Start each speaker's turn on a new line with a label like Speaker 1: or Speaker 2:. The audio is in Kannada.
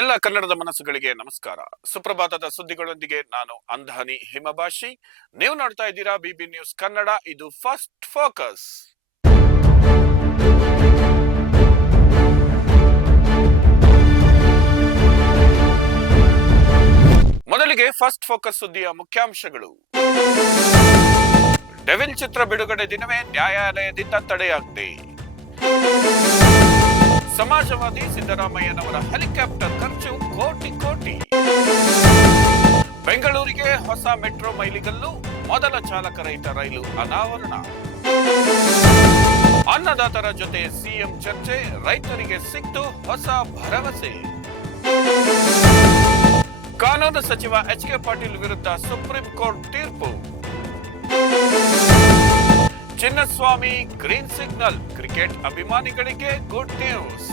Speaker 1: ಎಲ್ಲ ಕನ್ನಡದ ಮನಸ್ಸುಗಳಿಗೆ ನಮಸ್ಕಾರ. ಸುಪ್ರಭಾತದ ಸುದ್ದಿಗಳೊಂದಿಗೆ ನಾನು ಅಂಧಾನಿ ಹಿಮಭಾಷಿ. ನೀವು ನೋಡ್ತಾ ಇದ್ದೀರಾ ಬಿಬಿ ನ್ಯೂಸ್ ಕನ್ನಡ, ಇದು ಫಸ್ಟ್ ಫೋಕಸ್. ಮೊದಲಿಗೆ ಫಸ್ಟ್ ಫೋಕಸ್ ಸುದ್ದಿಯ ಮುಖ್ಯಾಂಶಗಳು. ಡೆವಿಲ್ ಚಿತ್ರ ಬಿಡುಗಡೆ ದಿನವೇ ನ್ಯಾಯಾಲಯದಿಂದ ತಡೆಯಾಗಿದೆ ಸಮಾಜವಾದಿ ಸಿದ್ದರಾಮಯ್ಯನವರ ಹೆಲಿಕಾಪ್ಟರ್ ಖರ್ಚು ಕೋಟಿ ಕೋಟಿ. ಬೆಂಗಳೂರಿಗೆ ಹೊಸ ಮೆಟ್ರೋ ಮೈಲಿಗಲ್ಲು, ಮೊದಲ ಚಾಲಕ ರಹಿತ ರೈಲು ಅನಾವರಣ. ಅನ್ನದಾತರ ಜೊತೆ ಸಿಎಂ ಚರ್ಚೆ, ರೈತರಿಗೆ ಸಿಕ್ತು ಹೊಸ ಭರವಸೆ. ಕಾನೂನು ಸಚಿವ ಎಚ್ ಕೆ ಪಾಟೀಲ್ ವಿರುದ್ಧ ಸುಪ್ರೀಂ ಕೋರ್ಟ್ ತೀರ್ಪು. ಚಿನ್ನಸ್ವಾಮಿ ಗ್ರೀನ್ ಸಿಗ್ನಲ್ ಕ್ರಿಕೆಟ್ ಅಭಿಮಾನಿಗಳಿಗೆ ಗುಡ್ ನ್ಯೂಸ್